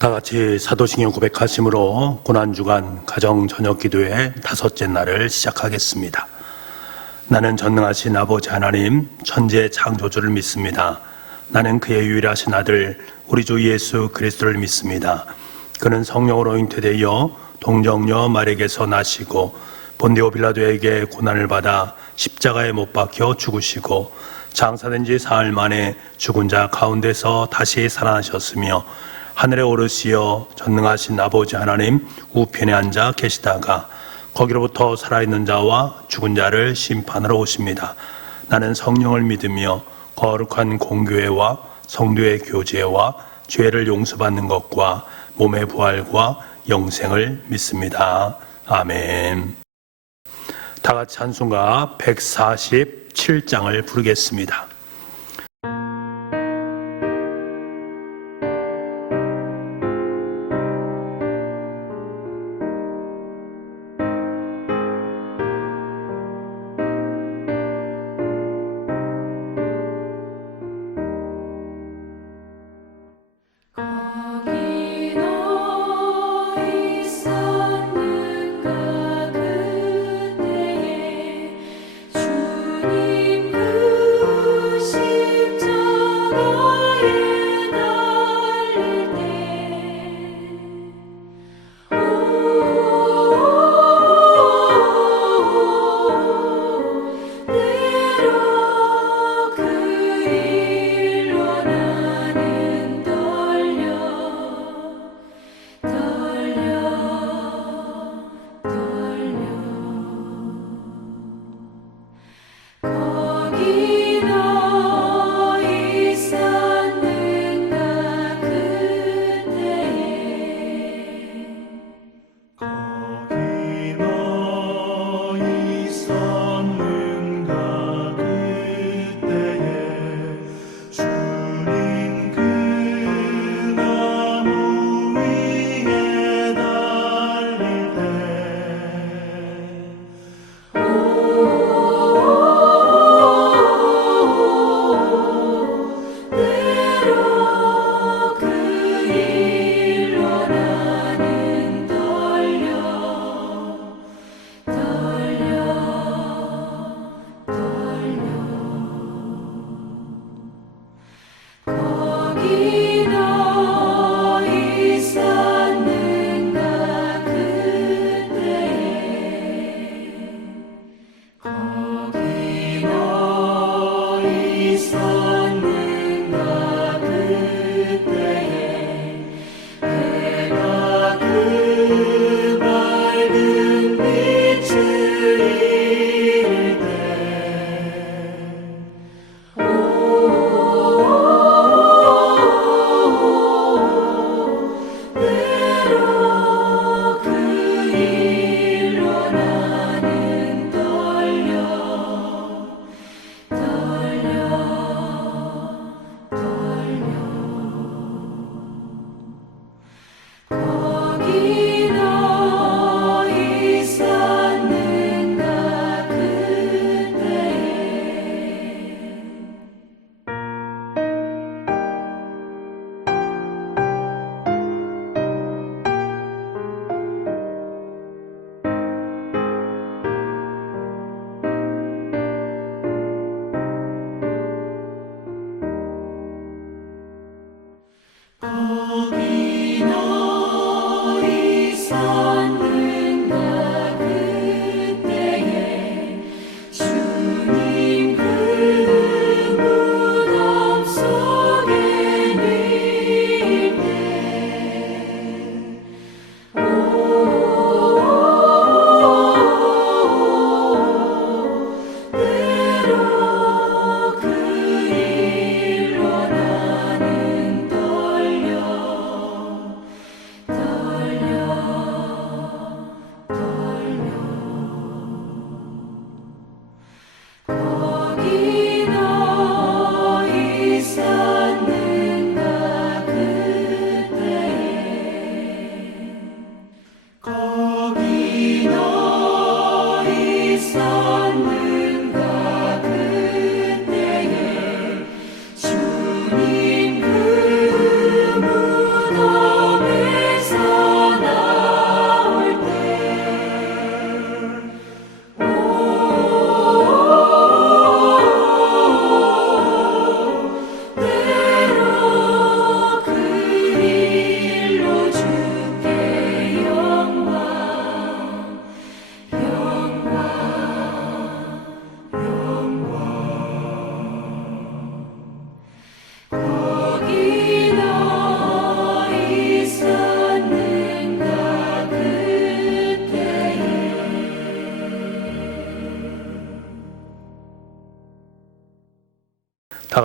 다 같이 사도신경 고백하심으로 고난주간 가정저녁기도의 5째 날을 시작하겠습니다. 나는 전능하신 아버지 하나님 천지의 창조주를 믿습니다. 나는 그의 유일하신 아들 우리 주 예수 그리스도를 믿습니다. 그는 성령으로 잉태되어 동정녀 마리에게서 나시고 본디오 빌라도에게 고난을 받아 십자가에 못 박혀 죽으시고 장사된 지 사흘 만에 죽은 자 가운데서 다시 살아나셨으며 하늘에 오르시어 전능하신 아버지 하나님 우편에 앉아 계시다가 거기로부터 살아있는 자와 죽은 자를 심판하러 오십니다. 나는 성령을 믿으며 거룩한 공교회와 성도의 교제와 죄를 용서받는 것과 몸의 부활과 영생을 믿습니다. 아멘. 다 같이 찬송가 147장을 부르겠습니다.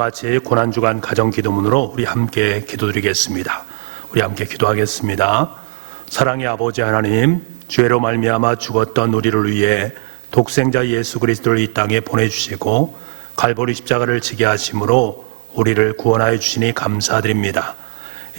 같이 고난주간 가정기도문으로 우리 함께 기도드리겠습니다. 우리 함께 기도하겠습니다. 사랑의 아버지 하나님, 죄로 말미암아 죽었던 우리를 위해 독생자 예수 그리스도를 이 땅에 보내주시고 갈보리 십자가를 지게 하심으로 우리를 구원하여 주시니 감사드립니다.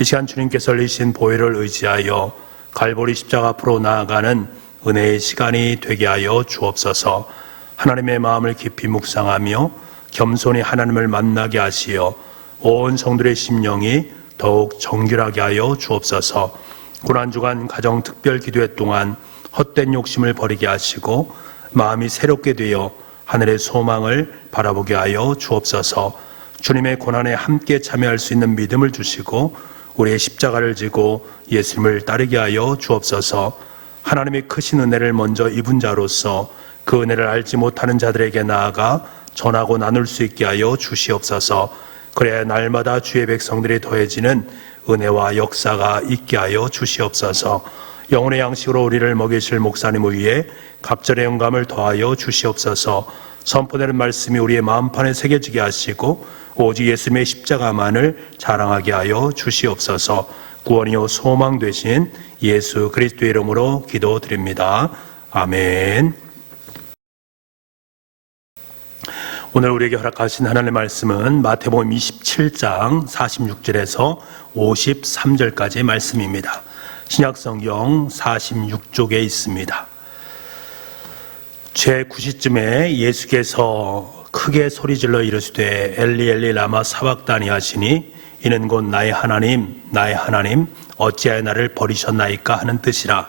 이 시간 주님께서 흘리신 보혈을 의지하여 갈보리 십자가 앞으로 나아가는 은혜의 시간이 되게 하여 주옵소서. 하나님의 마음을 깊이 묵상하며 겸손히 하나님을 만나게 하시어 온 성도의 심령이 더욱 정결하게 하여 주옵소서. 고난주간 가정 특별 기도회 동안 헛된 욕심을 버리게 하시고 마음이 새롭게 되어 하늘의 소망을 바라보게 하여 주옵소서. 주님의 고난에 함께 참여할 수 있는 믿음을 주시고 우리의 십자가를 지고 예수님을 따르게 하여 주옵소서. 하나님의 크신 은혜를 먼저 입은 자로서 그 은혜를 알지 못하는 자들에게 나아가 전하고 나눌 수 있게 하여 주시옵소서. 그래야 날마다 주의 백성들이 더해지는 은혜와 역사가 있게 하여 주시옵소서. 영혼의 양식으로 우리를 먹이실 목사님을 위해 갑절의 영감을 더하여 주시옵소서. 선포되는 말씀이 우리의 마음판에 새겨지게 하시고 오직 예수님의 십자가만을 자랑하게 하여 주시옵소서. 구원이요 소망 되신 예수 그리스도의 이름으로 기도드립니다. 아멘. 오늘 우리에게 허락하신 하나님의 말씀은 마태복음 27장 46절에서 53절까지의 말씀입니다. 신약성경 46쪽에 있습니다. 제9시쯤에 예수께서 크게 소리질러 이르시되 엘리 엘리 라마 사박다니 하시니 이는 곧 나의 하나님 어찌하여 나를 버리셨나이까 하는 뜻이라.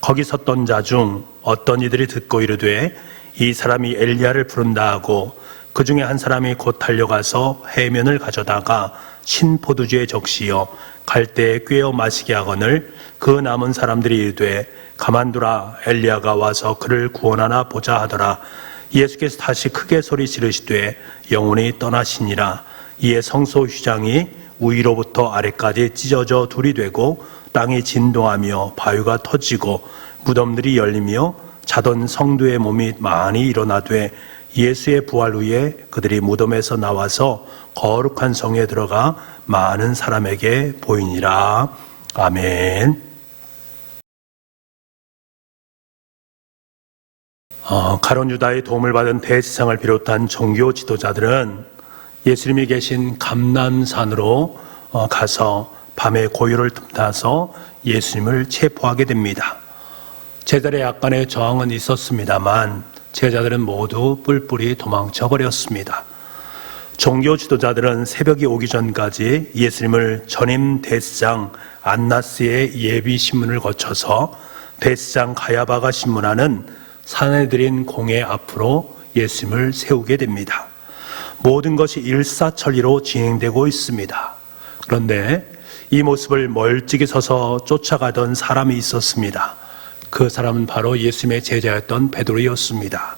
거기 섰던 자 중 어떤 이들이 듣고 이르되 이 사람이 엘리야를 부른다 하고 그 중에 한 사람이 곧 달려가서 해면을 가져다가 신포도주에 적시어 갈대에 꿰어 마시게 하거늘 그 남은 사람들이 이르되 가만두라 엘리야가 와서 그를 구원하나 보자 하더라. 예수께서 다시 크게 소리 지르시되 영혼이 떠나시니라. 이에 성소 휘장이 위로부터 아래까지 찢어져 둘이 되고 땅이 진동하며 바위가 터지고 무덤들이 열리며 자던 성도의 몸이 많이 일어나되 예수의 부활 후에 그들이 무덤에서 나와서 거룩한 성에 들어가 많은 사람에게 보이니라. 아멘. 가룟 유다의 도움을 받은 대제사장을 비롯한 종교 지도자들은 예수님이 계신 감람산으로 가서 밤에 고요를 틈타서 예수님을 체포하게 됩니다. 제자들의 약간의 저항은 있었습니다만 제자들은 모두 뿔뿔이 도망쳐 버렸습니다. 종교 지도자들은 새벽이 오기 전까지 예수님을 전임 대제사장 안나스의 예비 신문을 거쳐서 대제사장 가야바가 신문하는 산헤드린 공회 앞으로 예수님을 세우게 됩니다. 모든 것이 일사천리로 진행되고 있습니다. 그런데 이 모습을 멀찍이 서서 쫓아가던 사람이 있었습니다. 그 사람은 바로 예수님의 제자였던 베드로였습니다.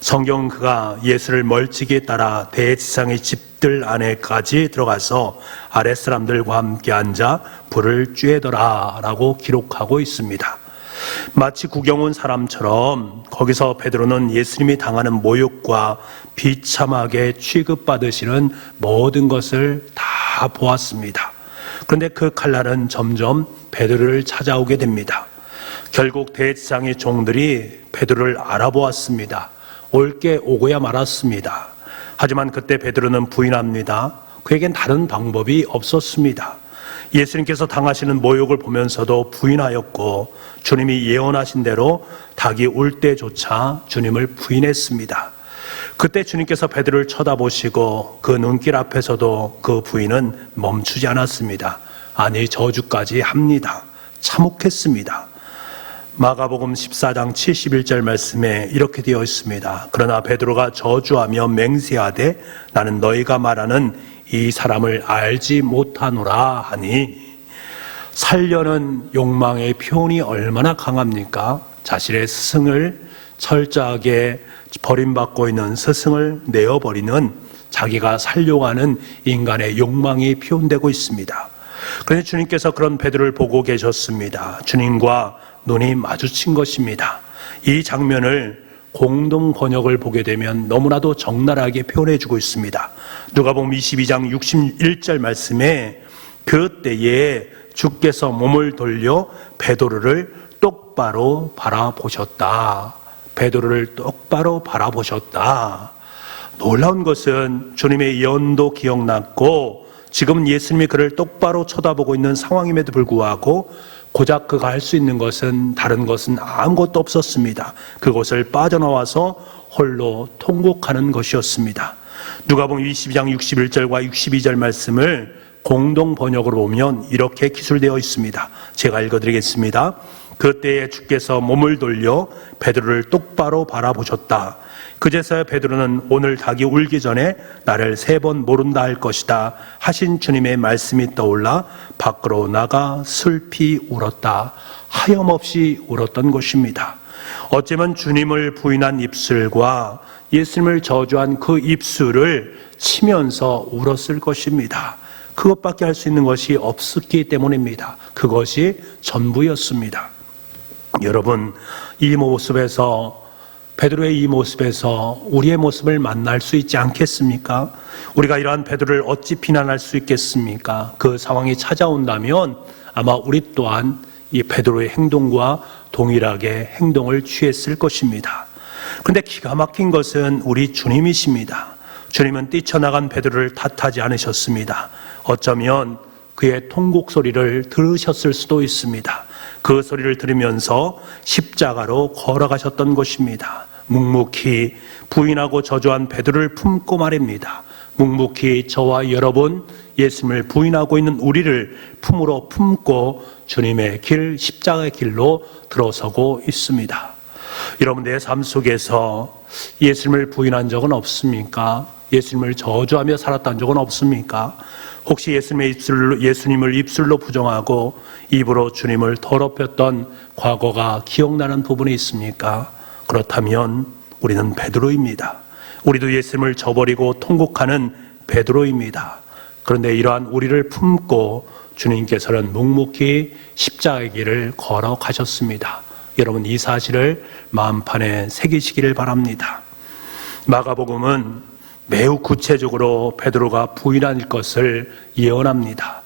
성경은 그가 예수를 멀찍이 따라 대제사장의 집들 안에까지 들어가서 아랫사람들과 함께 앉아 불을 쬐더라 라고 기록하고 있습니다. 마치 구경 온 사람처럼 거기서 베드로는 예수님이 당하는 모욕과 비참하게 취급받으시는 모든 것을 다 보았습니다. 그런데 그 칼날은 점점 베드로를 찾아오게 됩니다. 결국 대제사장의 종들이 베드로를 알아보았습니다. 올게 오고야 말았습니다. 하지만 그때 베드로는 부인합니다. 그에겐 다른 방법이 없었습니다. 예수님께서 당하시는 모욕을 보면서도 부인하였고 주님이 예언하신 대로 닭이 울 때조차 주님을 부인했습니다. 그때 주님께서 베드로를 쳐다보시고 그 눈길 앞에서도 그 부인은 멈추지 않았습니다. 아니 저주까지 합니다. 참혹했습니다. 마가복음 14장 71절 말씀에 이렇게 되어 있습니다. 그러나 베드로가 저주하며 맹세하되 나는 너희가 말하는 이 사람을 알지 못하노라 하니, 살려는 욕망의 표현이 얼마나 강합니까? 자신의 스승을 철저하게 버림받고 있는 스승을 내어버리는 자기가 살려고 하는 인간의 욕망이 표현되고 있습니다. 그런데 주님께서 그런 베드로를 보고 계셨습니다. 주님과 눈이 마주친 것입니다. 이 장면을 공동 번역을 보게 되면 너무나도 적나라하게 표현해 주고 있습니다. 누가복음 22장 61절 말씀에 그때에 주께서 몸을 돌려 베드로를 똑바로 바라보셨다. 베드로를 똑바로 바라보셨다. 놀라운 것은 주님의 예언도 기억났고 지금 예수님이 그를 똑바로 쳐다보고 있는 상황임에도 불구하고 고작 그가 할 수 있는 것은 다른 것은 아무것도 없었습니다. 그곳을 빠져나와서 홀로 통곡하는 것이었습니다. 누가복음 22장 61절과 62절 말씀을 공동 번역으로 보면 이렇게 기술되어 있습니다. 제가 읽어드리겠습니다. 그때에 주께서 몸을 돌려 베드로를 똑바로 바라보셨다. 그제서야 베드로는 오늘 닭이 울기 전에 나를 3번 모른다 할 것이다 하신 주님의 말씀이 떠올라 밖으로 나가 슬피 울었다. 하염없이 울었던 것입니다. 어쩌면 주님을 부인한 입술과 예수님을 저주한 그 입술을 치면서 울었을 것입니다. 그것밖에 할 수 있는 것이 없었기 때문입니다. 그것이 전부였습니다. 여러분, 이 모습에서 베드로의 이 모습에서 우리의 모습을 만날 수 있지 않겠습니까? 우리가 이러한 베드로를 어찌 비난할 수 있겠습니까? 그 상황이 찾아온다면 아마 우리 또한 이 베드로의 행동과 동일하게 행동을 취했을 것입니다. 그런데 기가 막힌 것은 우리 주님이십니다. 주님은 뛰쳐나간 베드로를 탓하지 않으셨습니다. 어쩌면 그의 통곡 소리를 들으셨을 수도 있습니다. 그 소리를 들으면서 십자가로 걸어가셨던 것입니다. 묵묵히 부인하고 저주한 베드로를 품고 말입니다. 묵묵히 저와 여러분 예수님을 부인하고 있는 우리를 품으로 품고 주님의 길, 십자가의 길로 들어서고 있습니다. 여러분, 내 삶 속에서 예수님을 부인한 적은 없습니까? 예수님을 저주하며 살았던 적은 없습니까? 혹시 예수님을 입술로 부정하고 입으로 주님을 더럽혔던 과거가 기억나는 부분이 있습니까? 그렇다면 우리는 베드로입니다. 우리도 예수님을 저버리고 통곡하는 베드로입니다. 그런데 이러한 우리를 품고 주님께서는 묵묵히 십자가의 길을 걸어가셨습니다. 여러분, 이 사실을 마음판에 새기시기를 바랍니다. 마가복음은 매우 구체적으로 베드로가 부인할 것을 예언합니다.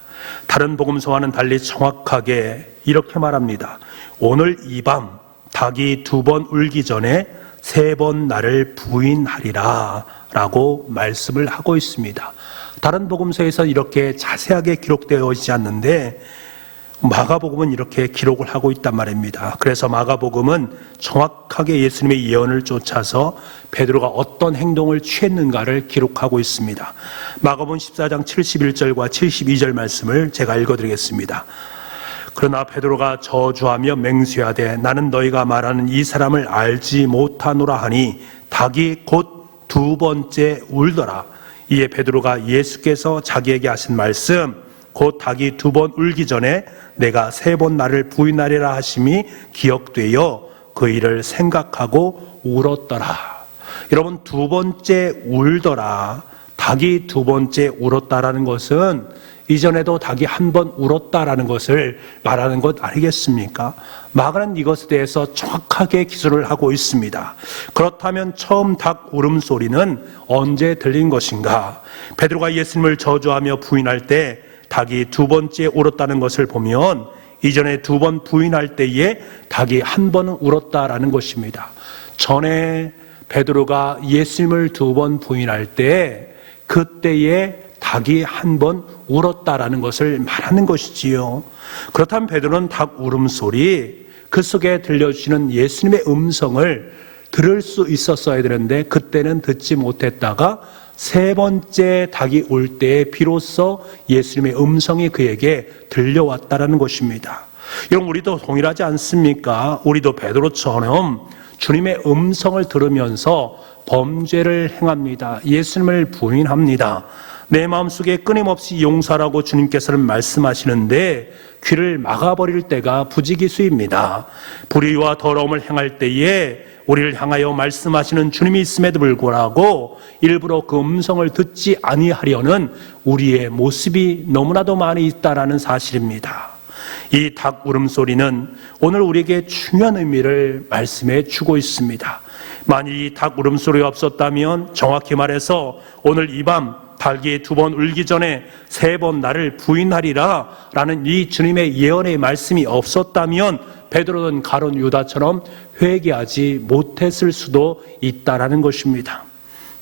다른 복음서와는 달리 정확하게 이렇게 말합니다. 오늘 이 밤 닭이 2번 울기 전에 3번 나를 부인하리라 라고 말씀을 하고 있습니다. 다른 복음서에서 이렇게 자세하게 기록되어 있지 않는데 마가복음은 이렇게 기록을 하고 있단 말입니다. 그래서 마가복음은 정확하게 예수님의 예언을 쫓아서 베드로가 어떤 행동을 취했는가를 기록하고 있습니다. 마가복음 14장 71절과 72절 말씀을 제가 읽어드리겠습니다. 그러나 베드로가 저주하며 맹세하되 나는 너희가 말하는 이 사람을 알지 못하노라 하니 닭이 곧 2번째 울더라. 이에 베드로가 예수께서 자기에게 하신 말씀 곧 닭이 2번 울기 전에 내가 3번 나를 부인하리라 하심이 기억되어 그 일을 생각하고 울었더라. 여러분, 2번째 울더라, 닭이 2번째 울었다라는 것은 이전에도 닭이 1번 울었다라는 것을 말하는 것 아니겠습니까? 마가는 이것에 대해서 정확하게 기술을 하고 있습니다. 그렇다면 처음 닭 울음소리는 언제 들린 것인가? 베드로가 예수님을 저주하며 부인할 때 닭이 2번째 울었다는 것을 보면 이전에 2번 부인할 때에 닭이 1번은 울었다라는 것입니다. 전에 베드로가 예수님을 2번 부인할 때 그때에 닭이 1번 울었다라는 것을 말하는 것이지요. 그렇다면 베드로는 닭 울음소리, 그 속에 들려주시는 예수님의 음성을 들을 수 있었어야 되는데 그때는 듣지 못했다가 3번째 닭이 울 때에 비로소 예수님의 음성이 그에게 들려왔다라는 것입니다. 여러분, 우리도 동일하지 않습니까? 우리도 베드로처럼 주님의 음성을 들으면서 범죄를 행합니다. 예수님을 부인합니다. 내 마음속에 끊임없이 용서하라고 주님께서는 말씀하시는데 귀를 막아버릴 때가 부지기수입니다. 불의와 더러움을 행할 때에 우리를 향하여 말씀하시는 주님이 있음에도 불구하고 일부러 그 음성을 듣지 아니하려는 우리의 모습이 너무나도 많이 있다라는 사실입니다. 이 닭 울음소리는 오늘 우리에게 중요한 의미를 말씀해 주고 있습니다. 만일 이 닭 울음소리가 없었다면, 정확히 말해서 오늘 이 밤 닭이 2번 울기 전에 3번 나를 부인하리라 라는 이 주님의 예언의 말씀이 없었다면 베드로는 가룟 유다처럼 회개하지 못했을 수도 있다라는 것입니다.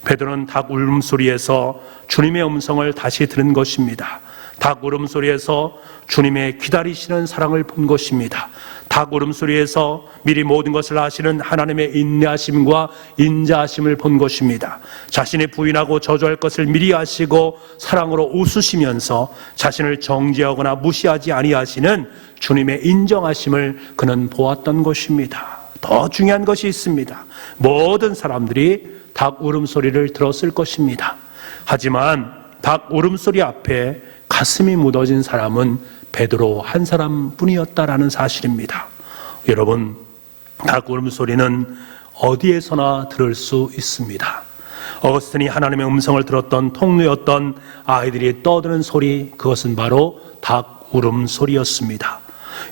베드로는 닭 울음소리에서 주님의 음성을 다시 들은 것입니다. 닭 울음소리에서 주님의 기다리시는 사랑을 본 것입니다. 닭 울음소리에서 미리 모든 것을 아시는 하나님의 인내하심과 인자하심을 본 것입니다. 자신이 부인하고 저주할 것을 미리 아시고 사랑으로 웃으시면서 자신을 정죄하거나 무시하지 아니하시는 주님의 인정하심을 그는 보았던 것입니다. 더 중요한 것이 있습니다. 모든 사람들이 닭 울음소리를 들었을 것입니다. 하지만 닭 울음소리 앞에 가슴이 무너진 사람은 베드로 한 사람뿐이었다라는 사실입니다. 여러분, 닭 울음소리는 어디에서나 들을 수 있습니다. 어거스틴이 하나님의 음성을 들었던 통로였던 아이들이 떠드는 소리, 그것은 바로 닭 울음소리였습니다.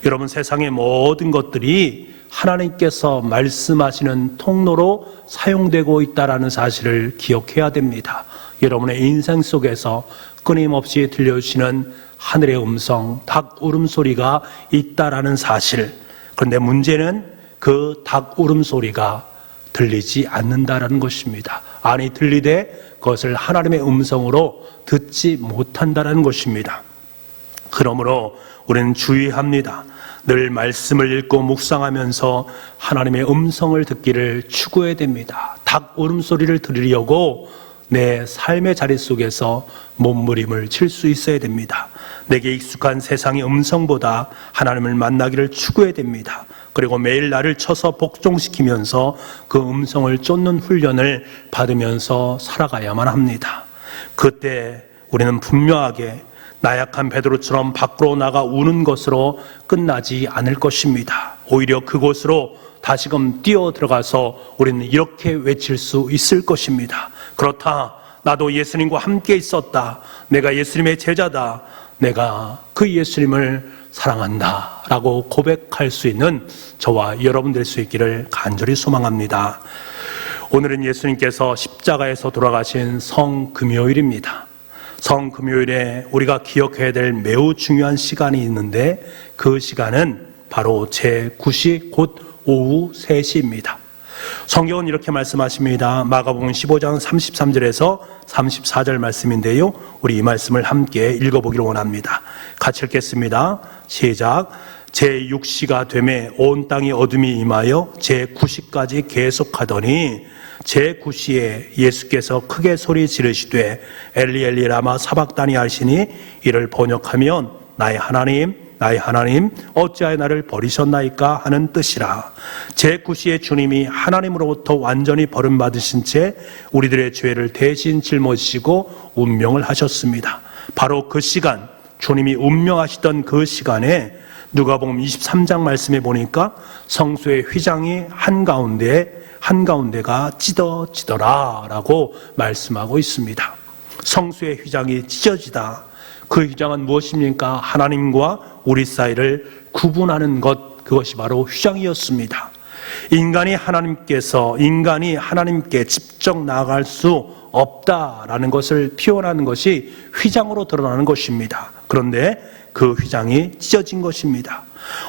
여러분, 세상의 모든 것들이 하나님께서 말씀하시는 통로로 사용되고 있다는 사실을 기억해야 됩니다. 여러분의 인생 속에서 끊임없이 들려주시는 하늘의 음성, 닭 울음소리가 있다라는 사실. 그런데 문제는 그 닭 울음소리가 들리지 않는다라는 것입니다. 아니, 들리되 그것을 하나님의 음성으로 듣지 못한다라는 것입니다. 그러므로 우리는 주의합니다. 늘 말씀을 읽고 묵상하면서 하나님의 음성을 듣기를 추구해야 됩니다. 닭 울음소리를 들으려고 내 삶의 자리 속에서 몸부림을 칠 수 있어야 됩니다. 내게 익숙한 세상의 음성보다 하나님을 만나기를 추구해야 됩니다. 그리고 매일 나를 쳐서 복종시키면서 그 음성을 쫓는 훈련을 받으면서 살아가야만 합니다. 그때 우리는 분명하게 나약한 베드로처럼 밖으로 나가 우는 것으로 끝나지 않을 것입니다. 오히려 그곳으로 다시금 뛰어 들어가서 우리는 이렇게 외칠 수 있을 것입니다. 그렇다, 나도 예수님과 함께 있었다. 내가 예수님의 제자다. 내가 그 예수님을 사랑한다 라고 고백할 수 있는 저와 여러분 될 수 있기를 간절히 소망합니다. 오늘은 예수님께서 십자가에서 돌아가신 성금요일입니다. 성금요일에 우리가 기억해야 될 매우 중요한 시간이 있는데, 그 시간은 바로 제9시 곧 오후 3시입니다. 성경은 이렇게 말씀하십니다. 마가복음 15장 33절에서 34절 말씀인데요, 우리 이 말씀을 함께 읽어보기를 원합니다. 같이 읽겠습니다. 시작. 제6시가 되매 온 땅에 어둠이 임하여 제9시까지 계속하더니 제9시에 예수께서 크게 소리 지르시되 엘리 엘리 라마 사박다니 하시니, 이를 번역하면 나의 하나님 나의 하나님 어찌하여 나를 버리셨나이까 하는 뜻이라. 제9시에 주님이 하나님으로부터 완전히 버림받으신 채 우리들의 죄를 대신 짊어지시고 운명을 하셨습니다. 바로 그 시간, 주님이 운명하시던 그 시간에 누가복음 23장 말씀에 보니까 성소의 휘장이 한가운데가 찢어지더라 라고 말씀하고 있습니다. 성소의 휘장이 찢어지다. 그 휘장은 무엇입니까? 하나님과 우리 사이를 구분하는 것, 그것이 바로 휘장이었습니다. 인간이 하나님께 직접 나아갈 수 없다라는 것을 표현하는 것이 휘장으로 드러나는 것입니다. 그런데 그 휘장이 찢어진 것입니다.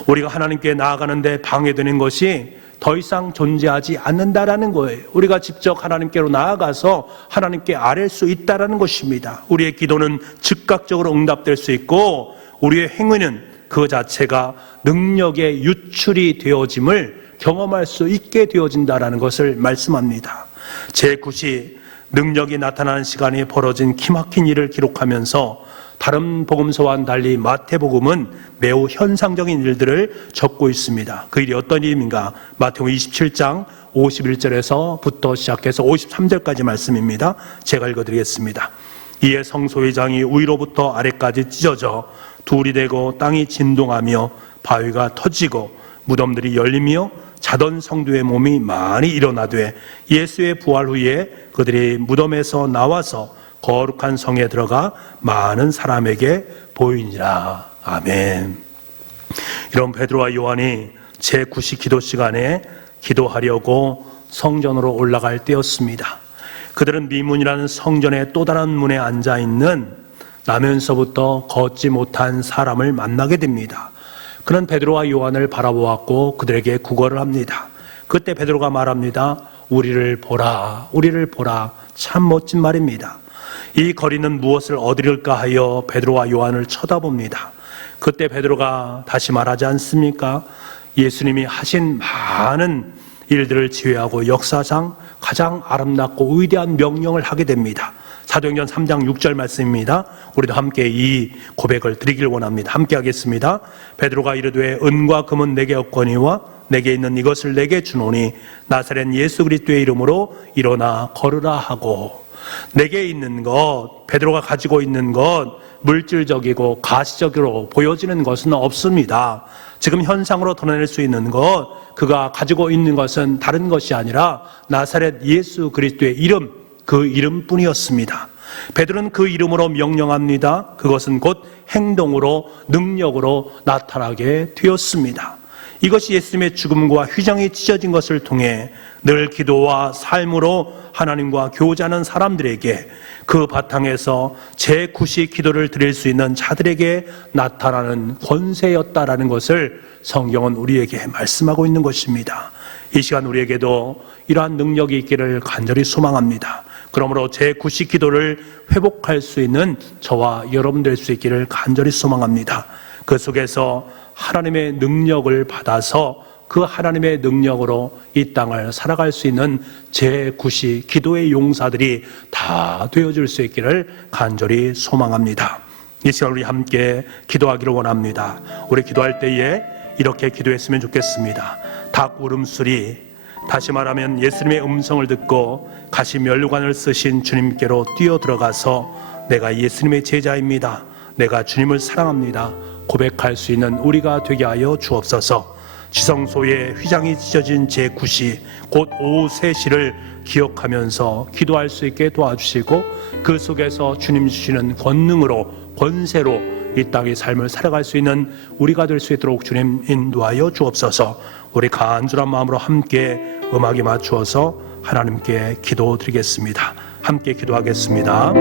우리가 하나님께 나아가는데 방해되는 것이 더 이상 존재하지 않는다라는 거예요. 우리가 직접 하나님께로 나아가서 하나님께 아뢰 수 있다라는 것입니다. 우리의 기도는 즉각적으로 응답될 수 있고, 우리의 행위는 그 자체가 능력의 유출이 되어짐을 경험할 수 있게 되어진다라는 것을 말씀합니다. 제9시 능력이 나타나는 시간이 벌어진 기막힌 일을 기록하면서 다른 복음서와는 달리 마태복음은 매우 현상적인 일들을 적고 있습니다. 그 일이 어떤 일입니까? 마태복음 27장 51절에서부터 시작해서 53절까지 말씀입니다. 제가 읽어드리겠습니다. 이에 성소회장이 위로부터 아래까지 찢어져 둘이 되고 땅이 진동하며 바위가 터지고 무덤들이 열리며 자던 성도의 몸이 많이 일어나되, 예수의 부활 후에 그들이 무덤에서 나와서 거룩한 성에 들어가 많은 사람에게 보이니라. 아멘. 이런 베드로와 요한이 제9시 기도 시간에 기도하려고 성전으로 올라갈 때였습니다. 그들은 미문이라는 성전의 또 다른 문에 앉아있는 나면서부터 걷지 못한 사람을 만나게 됩니다. 그는 베드로와 요한을 바라보았고 그들에게 구걸을 합니다. 그때 베드로가 말합니다. 우리를 보라, 우리를 보라. 참 멋진 말입니다. 이 거리는 무엇을 얻으릴까 하여 베드로와 요한을 쳐다봅니다. 그때 베드로가 다시 말하지 않습니까? 예수님이 하신 많은 일들을 지휘하고 역사상 가장 아름답고 위대한 명령을 하게 됩니다. 사도행전 3장 6절 말씀입니다. 우리도 함께 이 고백을 드리길 원합니다. 함께 하겠습니다. 베드로가 이르되 은과 금은 내게 없거니와 내게 있는 이것을 내게 주노니 나사렛 예수 그리스도의 이름으로 일어나 걸으라 하고. 내게 있는 것, 베드로가 가지고 있는 것, 물질적이고 가시적으로 보여지는 것은 없습니다. 지금 현상으로 드러낼 수 있는 것, 그가 가지고 있는 것은 다른 것이 아니라 나사렛 예수 그리스도의 이름, 그 이름뿐이었습니다. 베드로는 그 이름으로 명령합니다. 그것은 곧 행동으로, 능력으로 나타나게 되었습니다. 이것이 예수님의 죽음과 휘장이 찢어진 것을 통해 늘 기도와 삶으로 하나님과 교제하는 사람들에게, 그 바탕에서 제9시 기도를 드릴 수 있는 자들에게 나타나는 권세였다라는 것을 성경은 우리에게 말씀하고 있는 것입니다. 이 시간 우리에게도 이러한 능력이 있기를 간절히 소망합니다. 그러므로 제9시 기도를 회복할 수 있는 저와 여러분 될 수 있기를 간절히 소망합니다. 그 속에서 하나님의 능력을 받아서 그 하나님의 능력으로 이 땅을 살아갈 수 있는 제9시 기도의 용사들이 다 되어줄 수 있기를 간절히 소망합니다. 이 시간 우리 함께 기도하기를 원합니다. 우리 기도할 때에 이렇게 기도했으면 좋겠습니다. 닭 울음소리, 다시 말하면 예수님의 음성을 듣고 가시 면류관을 쓰신 주님께로 뛰어들어가서 내가 예수님의 제자입니다, 내가 주님을 사랑합니다 고백할 수 있는 우리가 되게 하여 주옵소서. 지성소의 휘장이 찢어진 제9시, 곧 오후 3시를 기억하면서 기도할 수 있게 도와주시고 그 속에서 주님 주시는 권능으로, 권세로 이 땅의 삶을 살아갈 수 있는 우리가 될 수 있도록 주님 인도하여 주옵소서. 우리 간절한 마음으로 함께 음악에 맞추어서 하나님께 기도드리겠습니다. 함께 기도하겠습니다.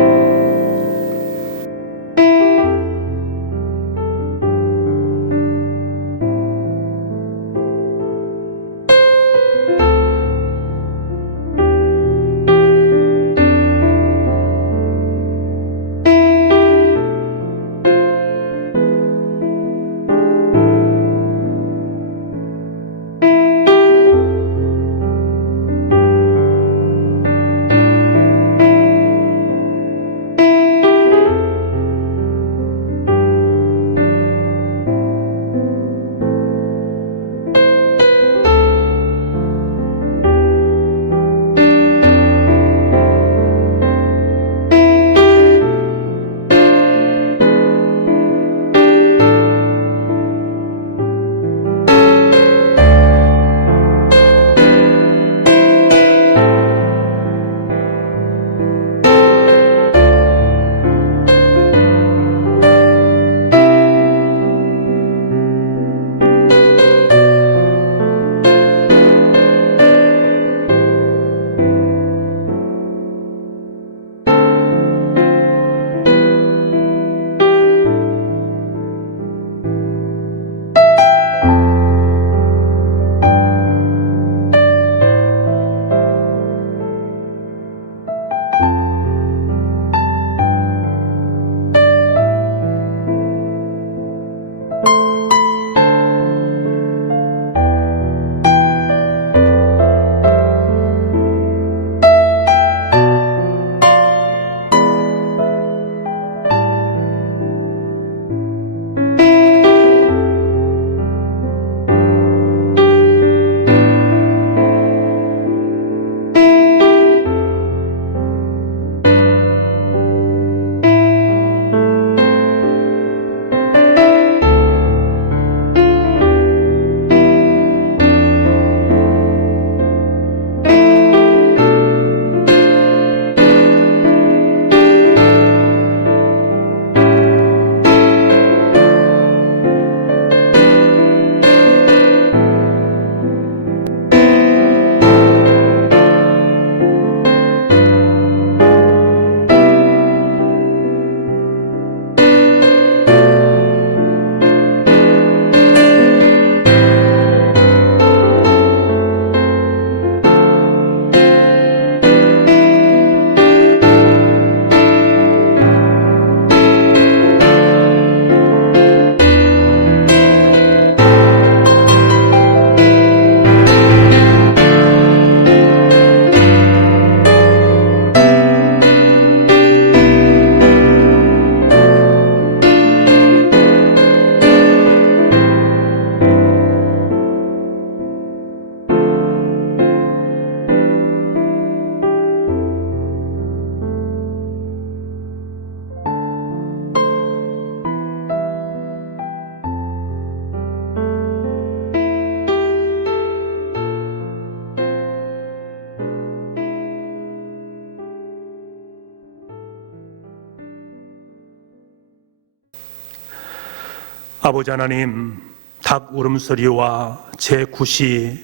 아버지 하나님, 닭 울음소리와 제9시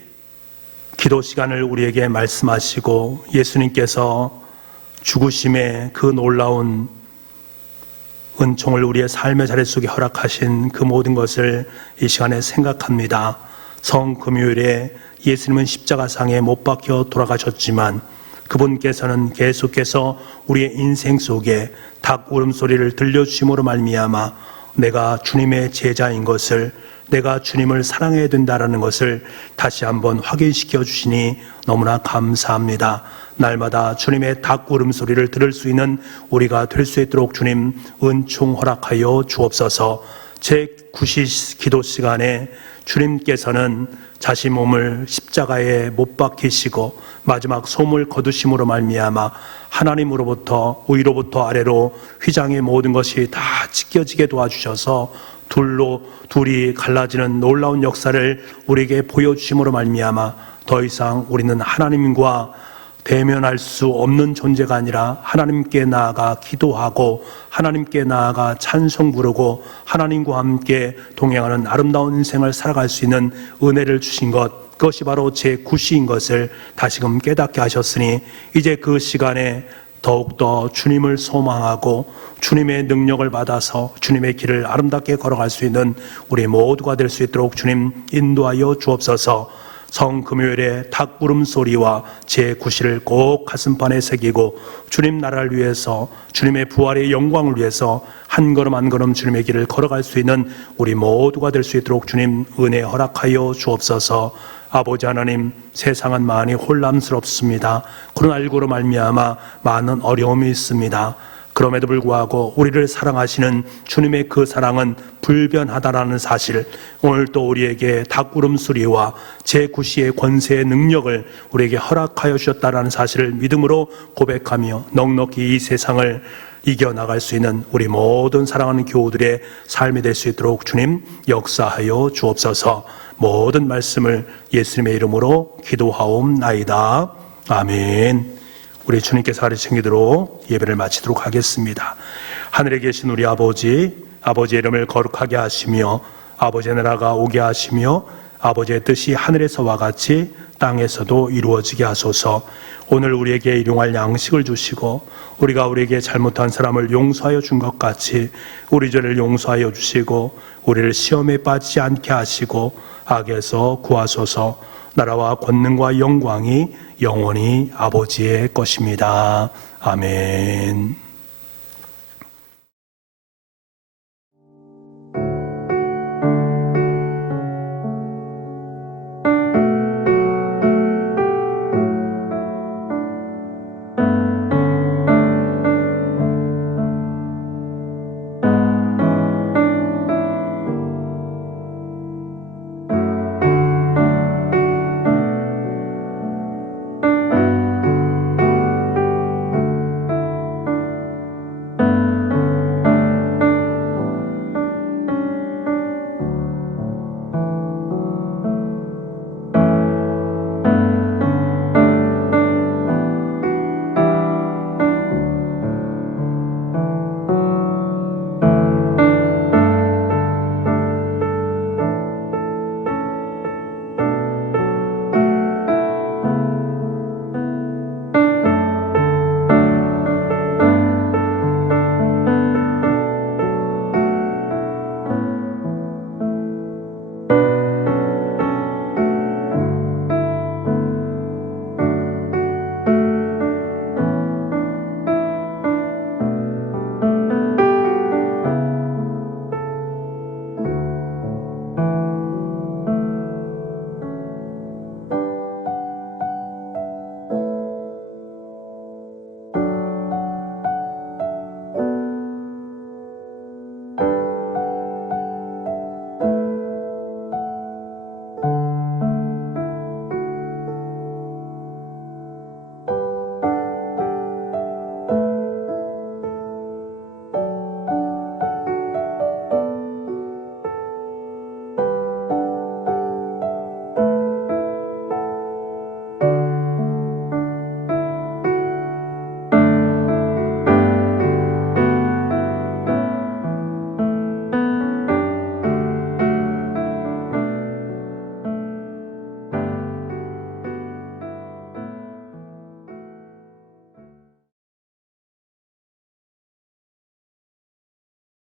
기도 시간을 우리에게 말씀하시고 예수님께서 죽으심의 그 놀라운 은총을 우리의 삶의 자리 속에 허락하신 그 모든 것을 이 시간에 생각합니다. 성금요일에 예수님은 십자가상에 못 박혀 돌아가셨지만 그분께서는 계속해서 우리의 인생 속에 닭 울음소리를 들려주심으로 말미암아 내가 주님의 제자인 것을, 내가 주님을 사랑해야 된다는 것을 다시 한번 확인시켜 주시니 너무나 감사합니다. 날마다 주님의 닭 울음소리를 들을 수 있는 우리가 될 수 있도록 주님 은총 허락하여 주옵소서. 제9시 기도 시간에 주님께서는 자신 몸을 십자가에 못 박히시고 마지막 솜을 거두심으로 말미암아 하나님으로부터 위로부터 아래로 휘장의 모든 것이 다 찢겨지게 도와주셔서 둘이 갈라지는 놀라운 역사를 우리에게 보여주심으로 말미암아 더 이상 우리는 하나님과 대면할 수 없는 존재가 아니라 하나님께 나아가 기도하고 하나님께 나아가 찬송 부르고 하나님과 함께 동행하는 아름다운 인생을 살아갈 수 있는 은혜를 주신 것, 그것이 바로 제9시인 것을 다시금 깨닫게 하셨으니 이제 그 시간에 더욱더 주님을 소망하고 주님의 능력을 받아서 주님의 길을 아름답게 걸어갈 수 있는 우리 모두가 될 수 있도록 주님 인도하여 주옵소서. 성금요일에 닭 울음소리와 제9시를 꼭 가슴판에 새기고 주님 나라를 위해서, 주님의 부활의 영광을 위해서 한 걸음 한 걸음 주님의 길을 걸어갈 수 있는 우리 모두가 될 수 있도록 주님 은혜 허락하여 주옵소서. 아버지 하나님, 세상은 많이 혼란스럽습니다. 코로나19로 말미암아 많은 어려움이 있습니다. 그럼에도 불구하고 우리를 사랑하시는 주님의 그 사랑은 불변하다라는 사실, 오늘 또 우리에게 닭 울음소리와 제9시의 권세의 능력을 우리에게 허락하여 주셨다라는 사실을 믿음으로 고백하며 넉넉히 이 세상을 이겨나갈 수 있는 우리 모든 사랑하는 교우들의 삶이 될 수 있도록 주님 역사하여 주옵소서. 모든 말씀을 예수님의 이름으로 기도하옵나이다. 아멘. 우리 주님께서 가르친 기도로 예배를 마치도록 하겠습니다. 하늘에 계신 우리 아버지의 이름을 거룩하게 하시며 아버지의 나라가 오게 하시며 아버지의 뜻이 하늘에서와 같이 땅에서도 이루어지게 하소서. 오늘 우리에게 일용할 양식을 주시고 우리가 우리에게 잘못한 사람을 용서하여 준 것 같이 우리 죄를 용서하여 주시고 우리를 시험에 빠지지 않게 하시고 악에서 구하소서. 나라와 권능과 영광이 영원히 아버지의 것입니다. 아멘.